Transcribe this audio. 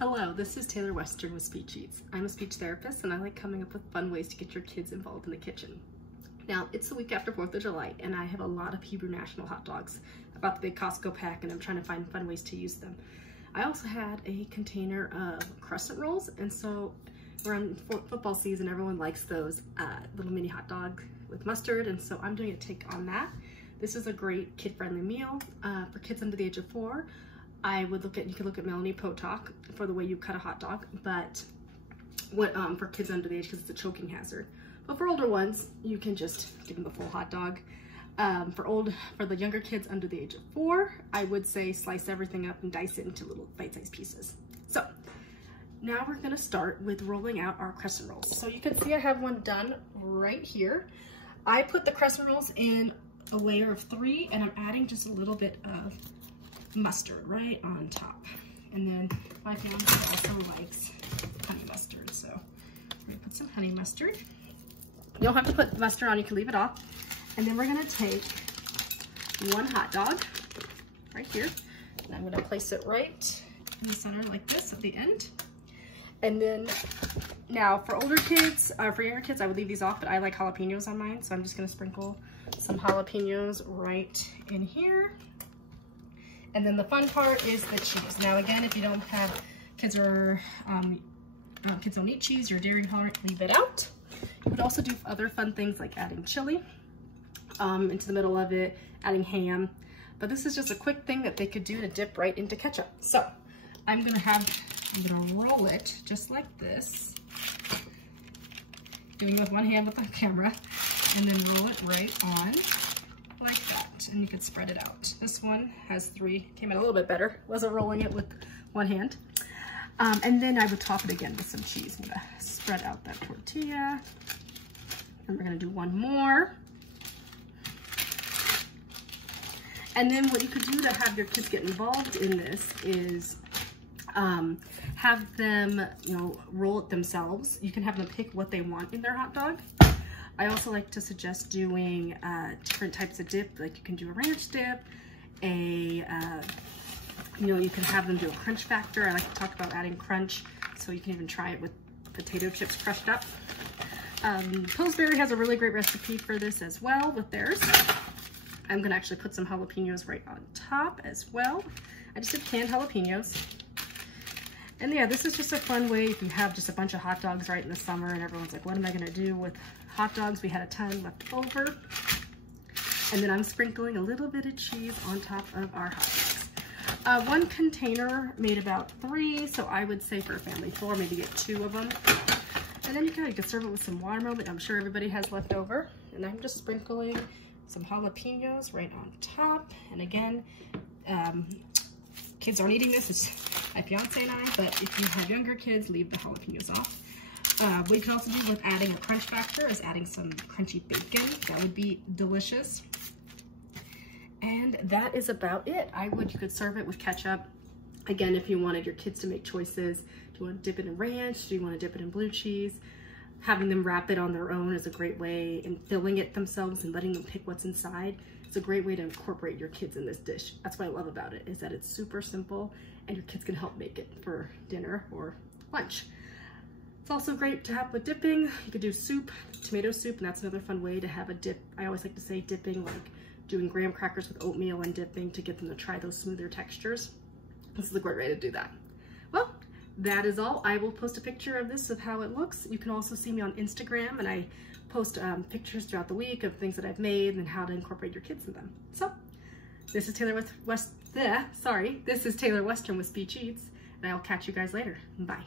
Hello, this is Taylor Western with Speech Eats. I'm a speech therapist and I like coming up with fun ways to get your kids involved in the kitchen. Now, it's the week after 4th of July and I have a lot of Hebrew National hot dogs. I bought the big Costco pack and I'm trying to find fun ways to use them. I also had a container of Crescent rolls, and so around football season, everyone likes those little mini hot dogs with mustard, and so I'm doing a take on that. This is a great kid-friendly meal for kids under the age of 4. You can look at Melanie Potok for the way you cut a hot dog, but for kids under the age, because it's a choking hazard. But for older ones, you can just give them a full hot dog. For the younger kids under the age of 4, I would say slice everything up and dice it into little bite-sized pieces. So now we're gonna start with rolling out our crescent rolls. So you can see I have one done right here. I put the crescent rolls in a layer of 3 and I'm adding just a little bit of mustard right on top. And then my fiance also likes honey mustard, so we're gonna put some honey mustard. You don't have to put mustard on, you can leave it off. And then we're gonna take one hot dog right here, and I'm gonna place it right in the center like this at the end. And then now for older kids, for younger kids, I would leave these off, but I like jalapenos on mine, so I'm just gonna sprinkle some jalapenos right in here. And then the fun part is the cheese. Now again, if you don't have kids or kids don't eat cheese, you're dairy intolerant, leave it out. You could also do other fun things like adding chili into the middle of it, adding ham. But this is just a quick thing that they could do to dip right into ketchup. So I'm gonna roll it just like this, doing it with one hand with the camera, and then roll it right on like that, and you could spread it out. This one has 3, came out a little bit better. Wasn't rolling it with one hand. And then I would top it again with some cheese. I'm gonna spread out that tortilla, and we're gonna do one more. And then what you could do to have your kids get involved in this is have them, roll it themselves. You can have them pick what they want in their hot dog. I also like to suggest doing different types of dip. Like you can do a ranch dip, you can have them do a crunch factor. I like to talk about adding crunch, so you can even try it with potato chips crushed up. Pillsbury has a really great recipe for this as well with theirs. I'm gonna actually put some jalapenos right on top as well. I just did canned jalapenos. And yeah, this is just a fun way if you have just a bunch of hot dogs right in the summer and everyone's like, what am I gonna do with hot dogs? We had a ton left over. And then I'm sprinkling a little bit of cheese on top of our hot dogs. One container made about 3, so I would say for a family of 4, maybe get 2 of them. And then you can serve it with some watermelon that I'm sure everybody has left over. And I'm just sprinkling some jalapenos right on top. And again, kids aren't eating this, it's my fiance and I, but if you have younger kids, leave the jalapenos off. What you can also do with adding a crunch factor is adding some crunchy bacon. That would be delicious. And that is about it. You could serve it with ketchup. Again, if you wanted your kids to make choices, do you want to dip it in ranch? Do you want to dip it in blue cheese? Having them wrap it on their own is a great way, and filling it themselves and letting them pick what's inside. It's a great way to incorporate your kids in this dish. That's what I love about it, is that it's super simple and your kids can help make it for dinner or lunch. It's also great to have with dipping. You could do soup, tomato soup, and that's another fun way to have a dip. I always like to say dipping, like doing graham crackers with oatmeal and dipping to get them to try those smoother textures. This is a great way to do that. Well, that is all. I will post a picture of this, of how it looks. You can also see me on Instagram, and I post pictures throughout the week of things that I've made and how to incorporate your kids in them. So this is Taylor Western with Speech Eats, and I'll catch you guys later. Bye.